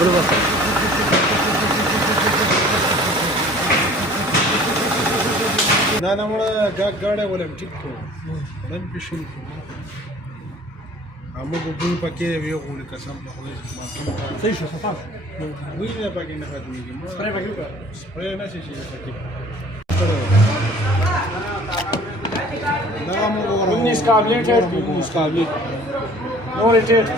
بل بس دا نه مړه ګاډی ولم ټیک کو نن پېښین کو موږ وګورو پکې یو غوړي قسم په خدای ما صحیح شو صفا وی نه پکې نه ختمېږي سپری پکې وکړه سپری نه شي پکې دا موږ ورو 19 قابلیت ہے 19 قابلیت اور ریټ